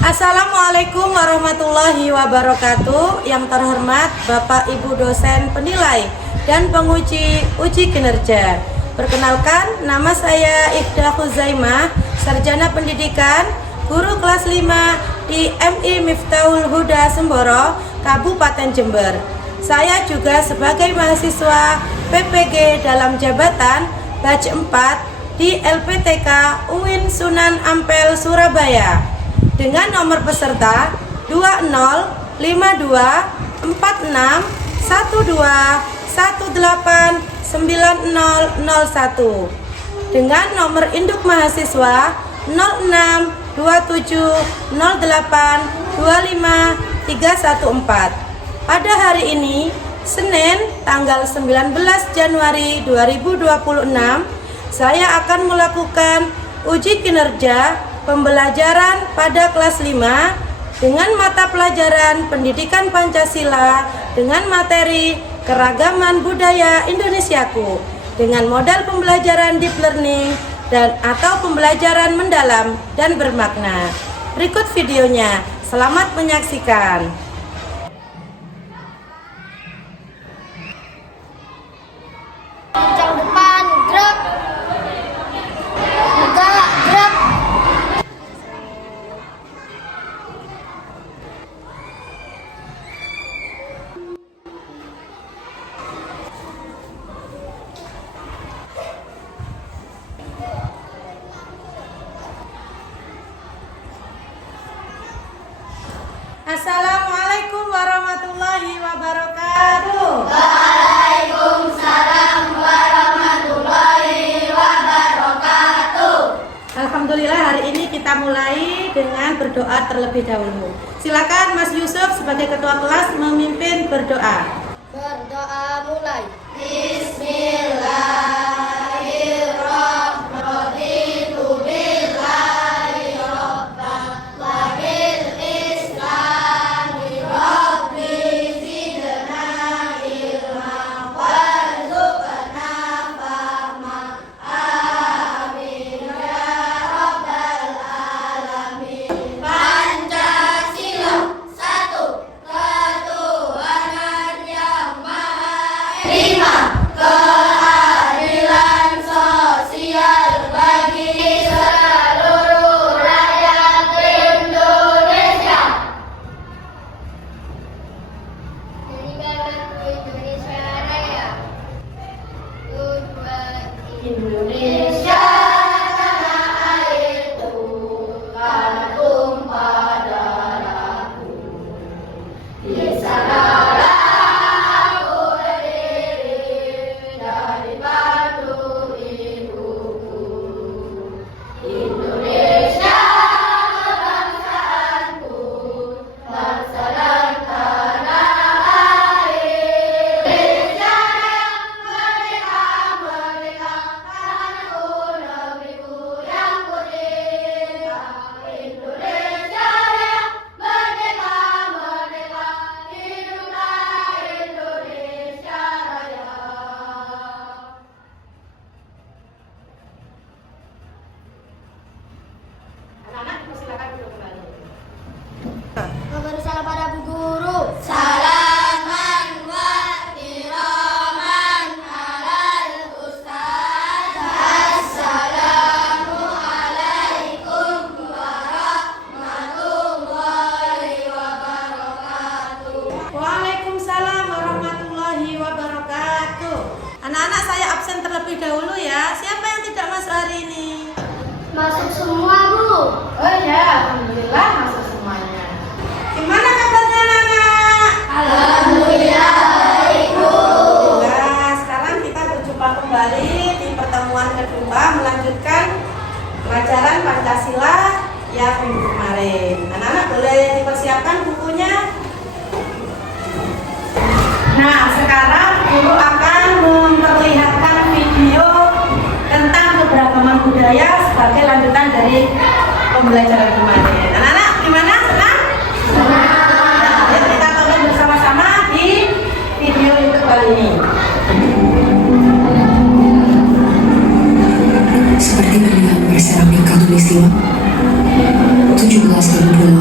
Assalamualaikum warahmatullahi wabarakatuh. Yang terhormat Bapak Ibu dosen penilai dan penguji uji kinerja. Perkenalkan, nama saya Ikhda Huzaimah, Sarjana Pendidikan, guru kelas 5 di MI Miftahul Huda Semboro, Kabupaten Jember. Saya juga sebagai mahasiswa PPG dalam jabatan batch 4 di LPTK UIN Sunan Ampel, Surabaya, dengan nomor peserta 205246118901 dengan nomor induk mahasiswa 0627082514. Pada hari ini, Senin tanggal 19 Januari 2026, saya akan melakukan uji kinerja pembelajaran pada kelas 5 dengan mata pelajaran Pendidikan Pancasila dengan materi Keragaman Budaya Indonesiaku dengan modal pembelajaran deep learning dan atau pembelajaran mendalam dan bermakna. Berikut videonya. Selamat menyaksikan. Yang depan gerak, gerak, gerak. Assalamualaikum warahmatullahi wabarakatuh. Waalaikumsalam warahmatullahi wabarakatuh. Alhamdulillah, hari ini kita mulai dengan berdoa terlebih dahulu. Silakan Mas Yusuf sebagai ketua kelas memimpin berdoa. Berdoa mulai. Bismillahirrahmanirrahim. Billahi Rabbah wa bil Islami Rabbi zidna ilma warzuqna fahma. Amin ya Rabbal alamin. Pancasila satu, ketuhanan yang maha esa. Keadilan sosial bagi seluruh rakyat Indonesia. Dari Barat Indonesia Raya. Indonesia tanah airku, tanah tumpah darahku. Di sanalah aku berdiri dari batu ibuku. Indonesia kebangsaanku, bangsa dan tanah air. Indonesia yang merdeka, merdeka, tanahku, negeriku yang merdeka. Indonesia yang merdeka, merdeka, hiduplah Indonesia Raya. Anak-anak silakan duduk kembali. Salam pada Bu Guru. Salaman wa kiraman alal ustaz. Assalamu alaikum warahmatullahi wabarakatuh. Waalaikumsalam warahmatullahi wabarakatuh. Anak-anak, saya absen terlebih dahulu ya. Siapa yang tidak masuk hari ini? Masuk semua, Bu. Oh ya, alhamdulillah masuk semuanya. Gimana kabarnya anak-anak? Alhamdulillah baik, Bu. Nah, sekarang kita berjumpa kembali di pertemuan kedua melanjutkan pelajaran Pancasila yang minggu kemarin. Anak-anak boleh dipersiapkan bukunya. Nah, sekarang guru akan memperlihatkan video tentang keberagaman budaya sebagai lanjutan dari pembelajaran kemarin. Anak-anak, gimana? Senang? Nah, yuk kita tonton bersama-sama di video YouTube kali ini. Seperti pendengar bersama Katulistiwa 17 Februari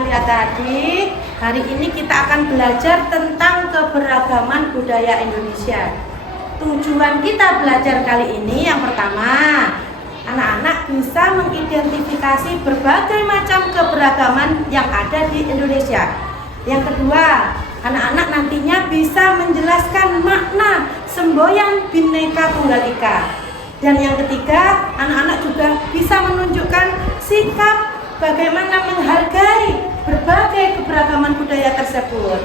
teman-teman lihat tadi, hari ini kita akan belajar tentang keberagaman budaya Indonesia. Tujuan kita belajar kali ini yang pertama, anak-anak bisa mengidentifikasi berbagai macam keberagaman yang ada di Indonesia. Yang kedua, anak-anak nantinya bisa menjelaskan makna semboyan Bhinneka Tunggal Ika. Dan yang ketiga, anak-anak juga bisa menunjukkan sikap bagaimana menghargai berbagai keberagaman budaya tersebut.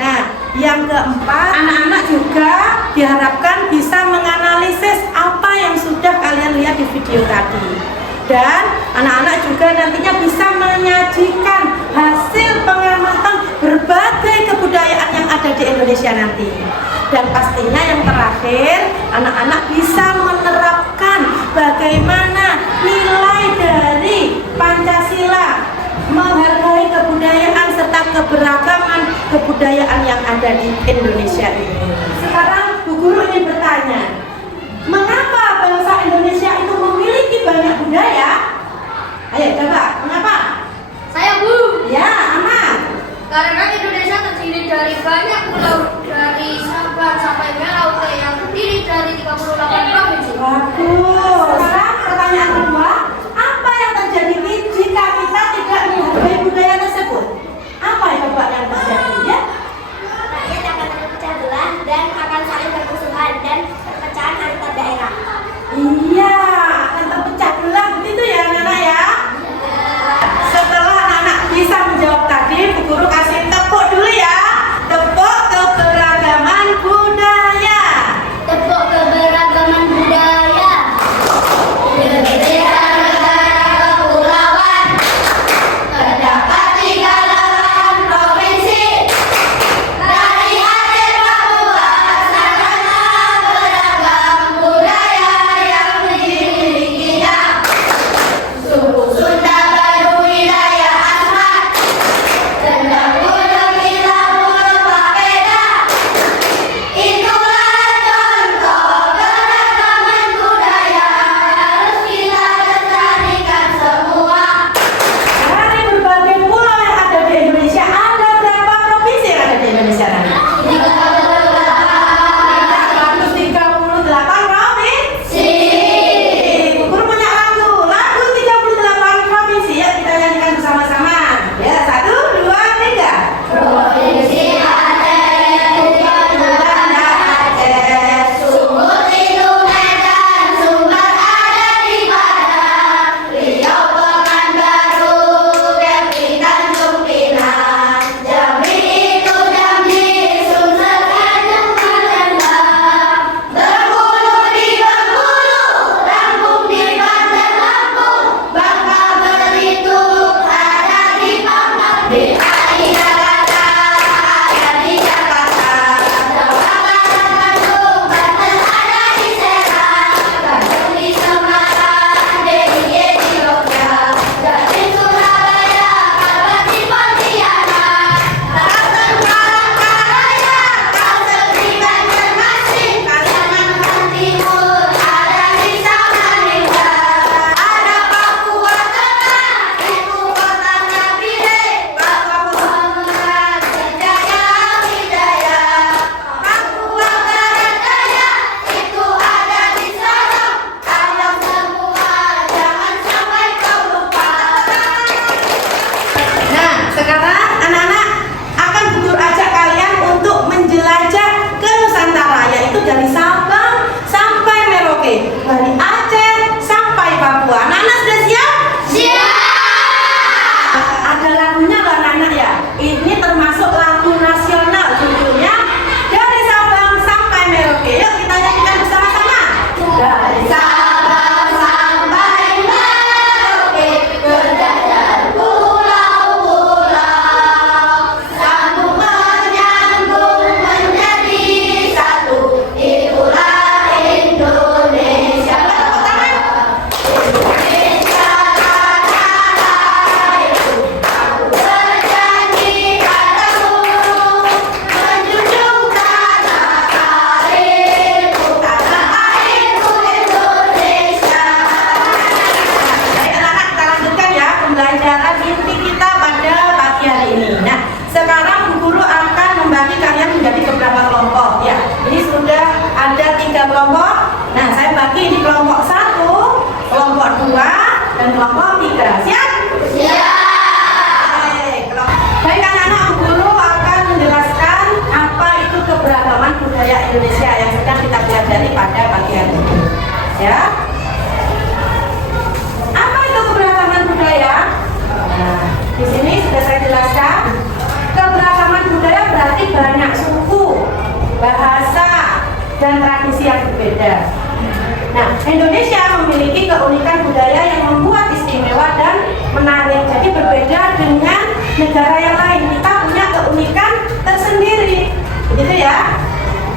Nah, yang keempat, anak-anak juga diharapkan bisa menganalisis apa yang sudah kalian lihat di video tadi. Dan anak-anak juga nantinya bisa menyajikan hasil pengamatan berbagai kebudayaan yang ada di Indonesia nanti. Dan pastinya yang terakhir, anak-anak bisa menerapkan bagaimana nilai dari Pancasila, menghargai kebudayaan serta keberagaman kebudayaan yang ada di Indonesia ini. Sekarang Bu Guru ingin bertanya, mengapa bangsa Indonesia itu memiliki banyak budaya? Ayo coba, mengapa? Saya Bu. Ya, aman. Karena Indonesia terdiri dari banyak pulau, dari Sabang sampai Merauke yang terdiri dari 38 provinsi. Bagus. Sekarang pertanyaan kedua, apa yang terjadi jika kita tidak menghargai budaya tersebut? Apa yang coba yang terjadi ya? Rakyat akan terpecah belah dan akan saling bermusuhan dan perpecahan antar daerah. Iya, akan terpecah belah begitu ya anak-anak ya. Setelah anak-anak bisa menjawab tadi, Bu Guru kasih tepuk dulu ya. Tepuk keberagaman budaya. Tepuk keberagaman budaya. Indonesia negara kepulauan, terdapat 38 provinsi. Dari Aceh, Papua, sangatlah beragam budaya yang dan kelompok 3. Siap? Baik anak-anak, Bu Guru akan menjelaskan apa itu keberagaman budaya Indonesia yang sedang kita pelajari pada pagi hari ini. Ya. Apa itu keberagaman budaya? Nah, di sini sudah saya jelaskan. Keberagaman budaya berarti banyak suku, bahasa, dan tradisi yang berbeda. Nah, Indonesia memiliki keunikan budaya yang membuat istimewa dan menarik. Jadi berbeda dengan negara yang lain. Kita punya keunikan tersendiri, begitu ya.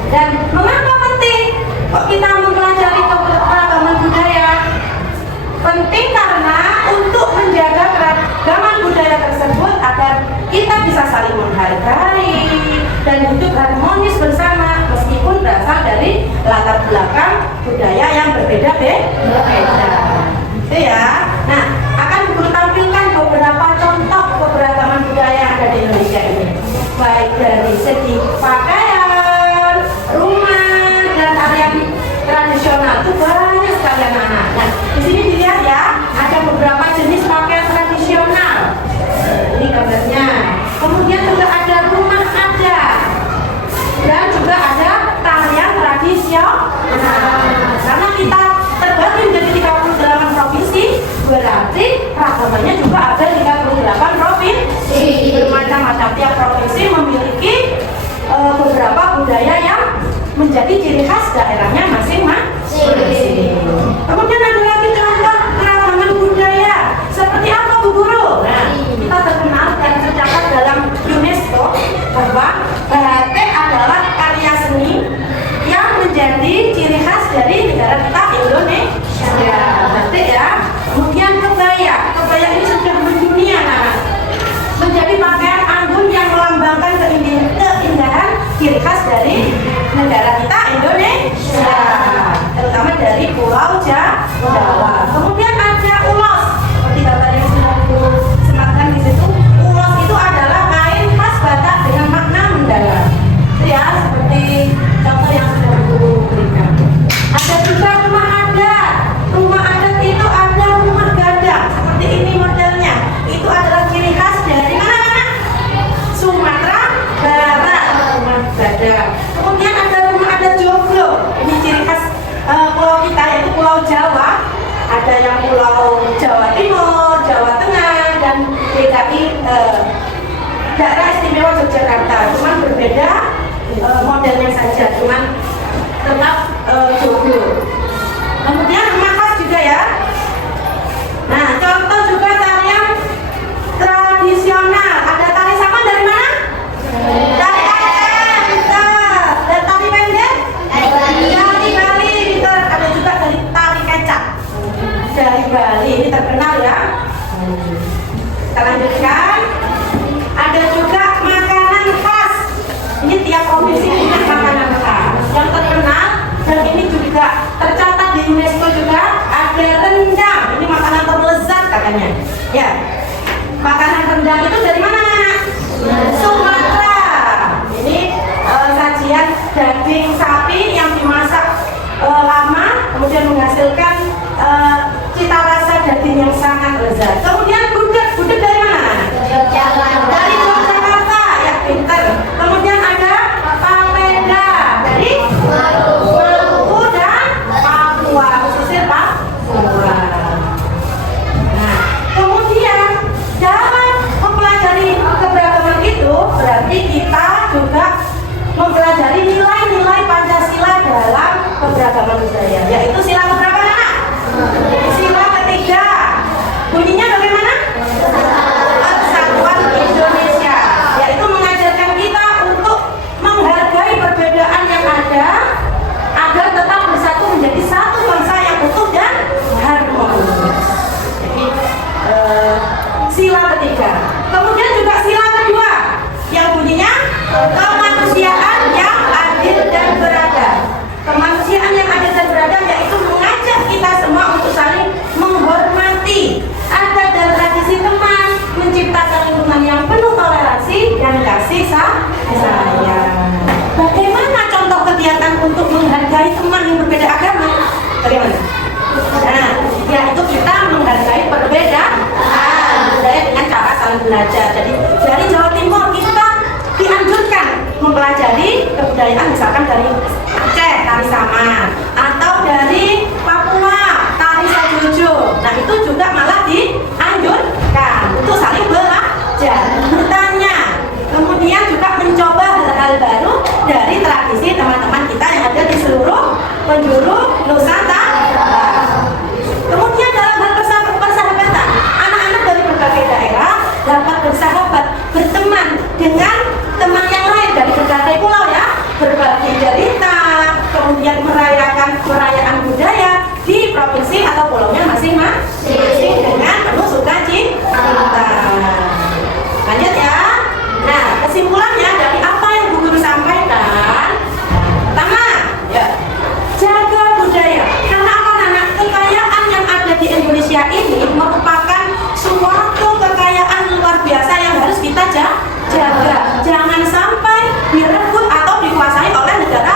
Dan mengapa penting kok kita mempelajari keberagaman budaya? Penting karena untuk menjaga keragaman budaya tersebut agar kita bisa saling menghargai dan hidup harmonis bersama meskipun berasal dari latar belakang budaya yang berbeda-beda. Itu ya. Nah, akan Guru tampilkan beberapa contoh keberagaman budaya yang ada di Indonesia ini. Baik dari segi pakaian, rumah, dan area tradisional itu banyak sekali anak-anak. Nah, di sini dilihat ya, ada beberapa jenis pakaian tradisional. Ini gambarnya. Kemudian juga ada rumah adat dan juga ada tarian tradisional. Karena kita terbagi menjadi 38 provinsi, berarti ragamanya juga ada 38 provinsi. Bermacam-macam, tiap provinsi memiliki beberapa budaya yang menjadi ciri khas daerahnya masing-masing. Kemudian ada lagi contoh keragaman budaya. Seperti apa Bu Guru? Nah, kita terkenal dan tercatat dalam UNESCO bahwa batik adalah karya seni yang menjadi ciri khas dari negara kita Indonesia. Batik ya. Kemudian kebaya. Kebaya ini sudah mendunia, menjadi pakaian anggun yang melambangkan keindahan ciri khas dari negara kita Indonesia, terutama dari Pulau Jawa. Kemudian ada ulos, seperti gambar yang sudah disematkan di situ. Ulos itu adalah kain khas Batak dengan makna mendalam. Itu ya, seperti contoh yang sudah Guru berikan. Ada juga rumah adat. Rumah adat itu ada rumah gadang, seperti ini modelnya. Itu adalah ciri khas dari mana? Sumatera Barat, rumah gadang. Kemudian ada rumah adat joglo. Ini ciri khas pulau kita, yaitu Pulau Jawa. Ada yang Pulau Jawa Timur, Jawa Tengah, dan DKI daerah istimewa Yogyakarta. Cuman berbeda modelnya saja, cuman tetap joglo. Kemudian rumah khas juga ya. Nah, contoh juga tarian tradisional. Ada tari saman dari mana? Dari Aceh, betul. Dan tari pendek? Dari Bali, betul. Ada juga dari tari kecak dari Bali, ini terkenal ya. Kita lanjutkan. Ada juga makanan khas. Ini tiap provinsi punya makanan khas yang terkenal, dan ini juga tercatat di UNESCO juga. Ada rendang. Ini makanan terlezat katanya. Ya. Makanan rendang itu dari mana, Nak? Sumatera. Ini sajian daging sapi yang dimasak lama, kemudian menghasilkan cita rasa daging yang sangat lezat. Kemudian gudeg dari mana? Dari Yogyakarta, ya pinter. Kemudian ada papeda dari Maluku dan Papua, khususnya Papua. Nah, kemudian dalam mempelajari keberagaman itu berarti kita juga mempelajari nilai-nilai Pancasila dalam keberagaman budaya, yaitu sila keberapa, Nak? Sila ketiga. Bunyinya bagaimana? Persatuan Indonesia, yaitu mengajarkan kita untuk menghargai perbedaan yang ada agar tetap bersatu menjadi satu bangsa yang utuh dan harmonis. Jadi sila ketiga. Kemudian juga sila kedua yang bunyinya kemanusiaan yang adil dan beradab. Kemanusiaan yang adil dan beradab yaitu belajar. Jadi dari Jawa Timur kita dianjurkan mempelajari kebudayaan, misalkan dari Aceh tari saman, atau dari Papua tari sajojo. Nah itu juga malah dianjurkan untuk saling belajar, bertanya, kemudian juga mencoba hal-hal baru dari tradisi teman-teman kita yang ada di seluruh penjuru Nusantara. Kemudian dalam hal persahabatan, anak-anak dari berbagai daerah dapat bersahabat, berteman dengan teman yang lain dari berbagai pulau ya, berbagi cerita, kemudian merayakan perayaan budaya di provinsi atau pulaunya masing-masing dengan penuh sukacita. Lanjut ya. Nah, kesimpulannya dari apa yang Bu Guru sampaikan, pertama, ya, jaga budaya. Karena anak-anak, kekayaan yang ada di Indonesia ini merupakan suatu kekayaan luar biasa yang harus kita jaga. Jangan sampai direbut atau dikuasai oleh negara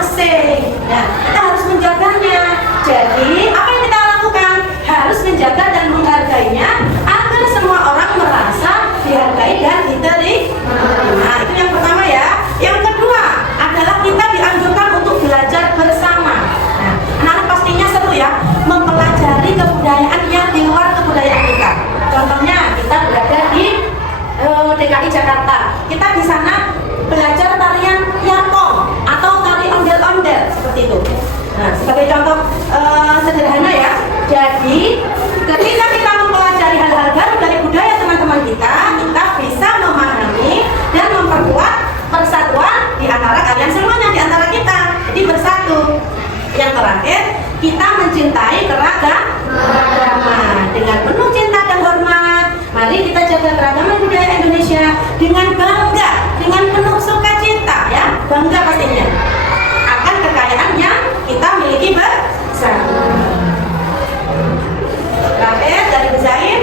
asing. Nah, kita harus menjaganya. Jadi, apa yang kita lakukan? Harus menjaga dan menghargainya agar semua orang merasa dihargai dan diterima. Nah, itu yang pertama ya. Yang kedua adalah kita dianjurkan untuk belajar bersama. Nah, anak-anak pastinya seru ya mempelajari kebudayaan yang di luar kebudayaan kita. Contohnya kita berada di DKI Jakarta. Kita di sana belajar tarian Yapong atau tari ondel-ondel seperti itu. Nah, sebagai contoh sederhana ya. Jadi, ketika kita mempelajari hal-hal baru dari budaya teman-teman kita bisa memahami dan memperkuat persatuan di antara kalian semuanya, di antara kita. Jadi bersatu. Yang terakhir, kita mencintai keragaman dengan penuh cinta dan hormat. Mari kita jaga keragaman budaya Indonesia dengan bangga, dengan penuh sukacita ya, bangga pastinya akan kekayaan yang kita miliki bersama. Terakhir dari Bu Zain,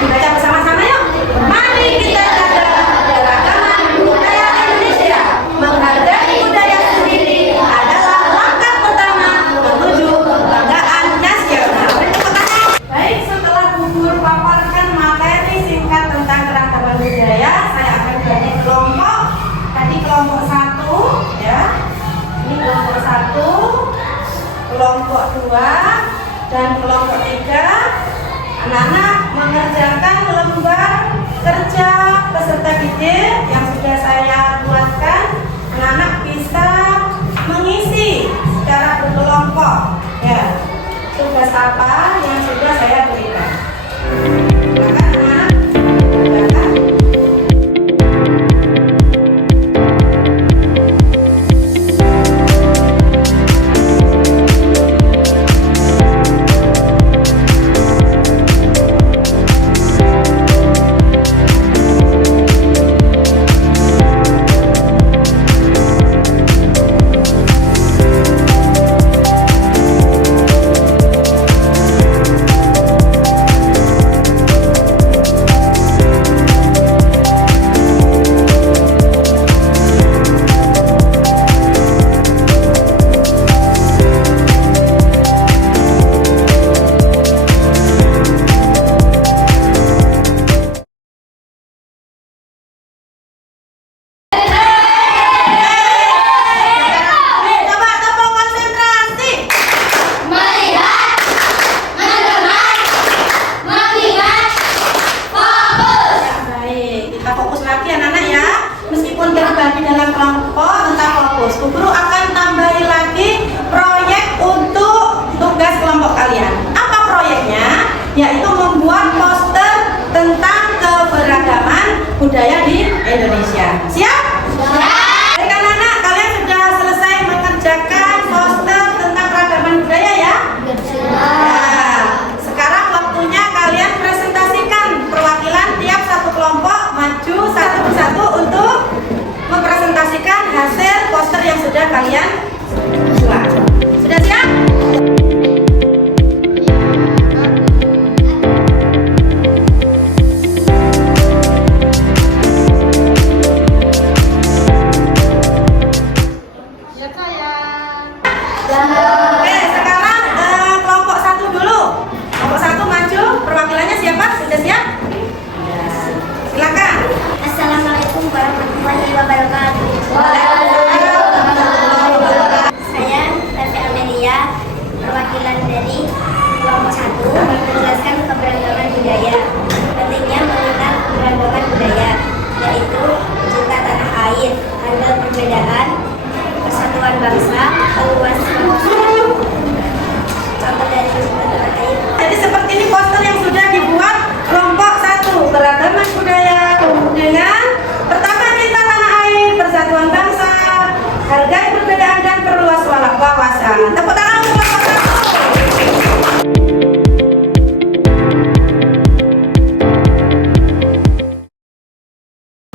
dibaca bersama-sama yuk. Mari kita jaga keragaman budaya Indonesia. Menghargai budaya sendiri adalah langkah pertama menuju kebanggaan nasional. Baik, setelah Bu Guru paparkan materi singkat tentang keragaman budaya, saya akan bagi kelompok. Tadi kelompok 1 ya. Ini kelompok 1, kelompok 2, dan kelompok 3. Anak-anak mengerjakan lembar kerja peserta didik yang sudah saya buatkan. Anak-anak bisa mengisi secara berkelompok ya. Tugas apa yang sudah saya berikan. Maka anak-anak kerjakan. perwakilan dari kelompok 1 menjelaskan keberagaman budaya. Pentingnya mengenal keberagaman budaya, yaitu cinta tanah air, harga perbedaan, persatuan bangsa, luas wawasan. Contoh dari cinta tanah air. Jadi seperti ini poster yang sudah dibuat kelompok 1 keragaman budaya dengan pertama cinta tanah air, persatuan bangsa, hargai perbedaan dan perluas wawasan. Tepuk tangan untuk kelompok 1.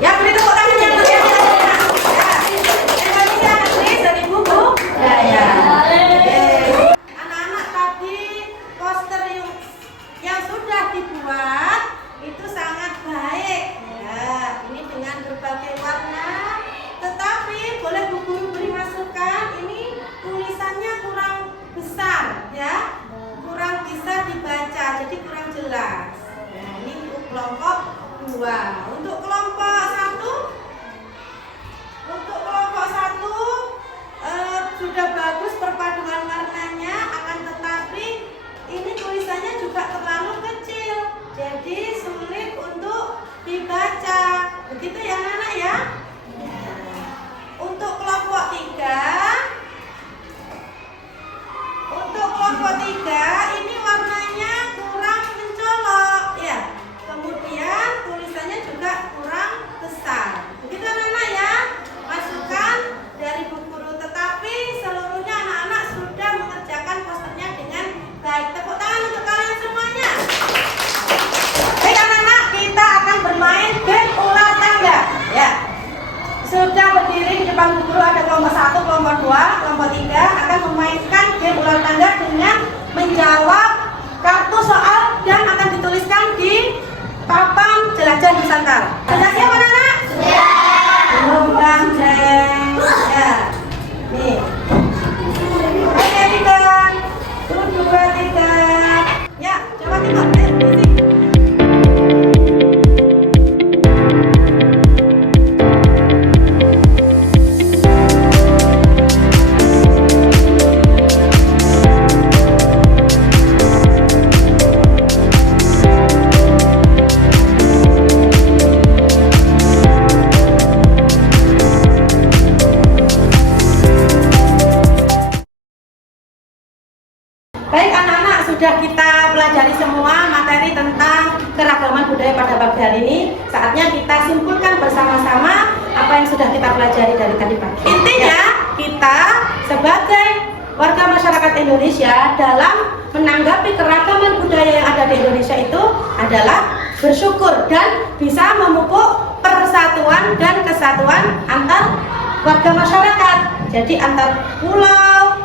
Ya, beri tepuk tangan yang meriah. Indonesia Negeri Seribu Budaya. Anak-anak tadi poster yang sudah dibuat itu sangat baik. Ya, ini dengan berbagai warna. Tetapi boleh Bu Guru beri masukan, ini tulisannya kurang besar, ya, kurang bisa dibaca, jadi kurang jelas. Nah, ini untuk kelompok 2. Untuk kelompok 1 sudah bagus perpaduan warnanya, akan tetapi ini tulisannya juga terlalu kecil, jadi sulit untuk dibaca. Begitu ya anak-anak ya. Untuk kelompok 3 ini warnanya kurang mencolok ya. Kemudian tulisannya juga kurang besar. Begitu anak-anak ya. Masukan dari Bu Guru, tetapi seluruhnya anak-anak sudah mengerjakan posternya dengan baik. Tepuk tangan untuk kalian semuanya. Baik anak-anak, kita akan bermain game ular tangga ya. Sudah berdiri di depan Bu Guru ada kelompok 1, kelompok 2, kelompok 3 akan memainkan game ular tangga dengan menjawab kartu soal dan akan dituliskan di papan jelajah Nusantara. Sudah siap anak-anak? Sudah. Belum jeng. Ya. Nih. Oke, 3. 1, 2, 3. Ya, coba tengok. Musik. Baik anak-anak, sudah kita pelajari semua materi tentang keragaman budaya pada pagi hari ini. Saatnya kita simpulkan bersama-sama apa yang sudah kita pelajari dari tadi pagi. Intinya, kita sebagai warga masyarakat Indonesia dalam menanggapi keragaman budaya yang ada di Indonesia itu adalah bersyukur dan bisa memupuk persatuan dan kesatuan antar warga masyarakat. Jadi antar pulau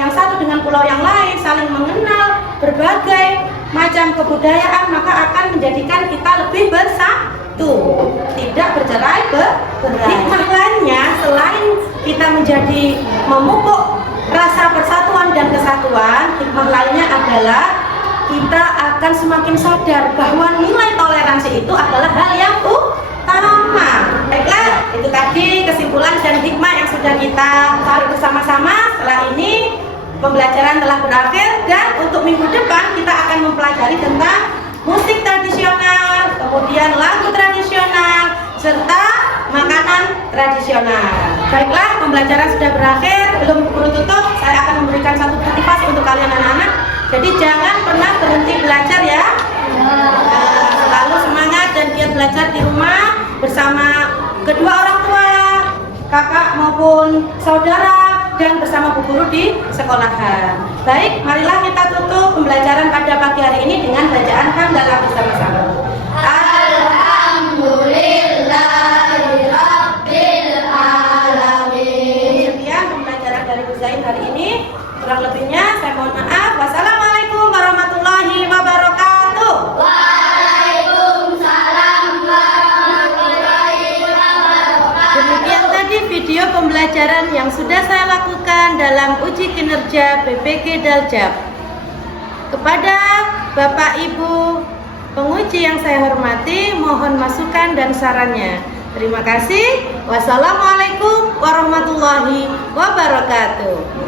yang satu dengan pulau yang lain saling mengenal berbagai macam kebudayaan, maka akan menjadikan kita lebih bersatu, tidak bercerai-berai. Hikmah lainnya selain kita menjadi memupuk rasa persatuan dan kesatuan, hikmah lainnya adalah kita akan semakin sadar bahwa nilai toleransi itu adalah hal yang utama. Baiklah, itu tadi kesimpulan dan hikmah yang sudah kita tarik bersama-sama. Setelah ini pembelajaran telah berakhir dan untuk minggu depan kita akan mempelajari tentang musik tradisional, kemudian lagu tradisional, serta makanan tradisional. Baiklah, pembelajaran sudah berakhir. Belum guru tutup, saya akan memberikan satu motivasi untuk kalian anak-anak. Jadi jangan pernah berhenti belajar ya. Selalu semangat dan giat belajar di rumah bersama kedua orang tua, kakak maupun saudara, dan bersama Bu Guru di sekolahan. Baik, marilah kita tutup pembelajaran pada pagi hari ini dengan bacaan hamdalah bersama-sama. Alhamdulillahirabbil alamin. Sekian pembelajaran dari Bu Zain hari ini. Kurang lebihnya saya mohon maaf. Wassalamualaikum warahmatullahi wabarakatuh. Waalaikumsalam warahmatullahi wabarakatuh. Demikian tadi video pembelajaran yang sudah saya lakukan dalam uji kinerja BPG Daljab. Kepada Bapak Ibu penguji yang saya hormati, mohon masukan dan sarannya. Terima kasih. Wassalamualaikum warahmatullahi wabarakatuh.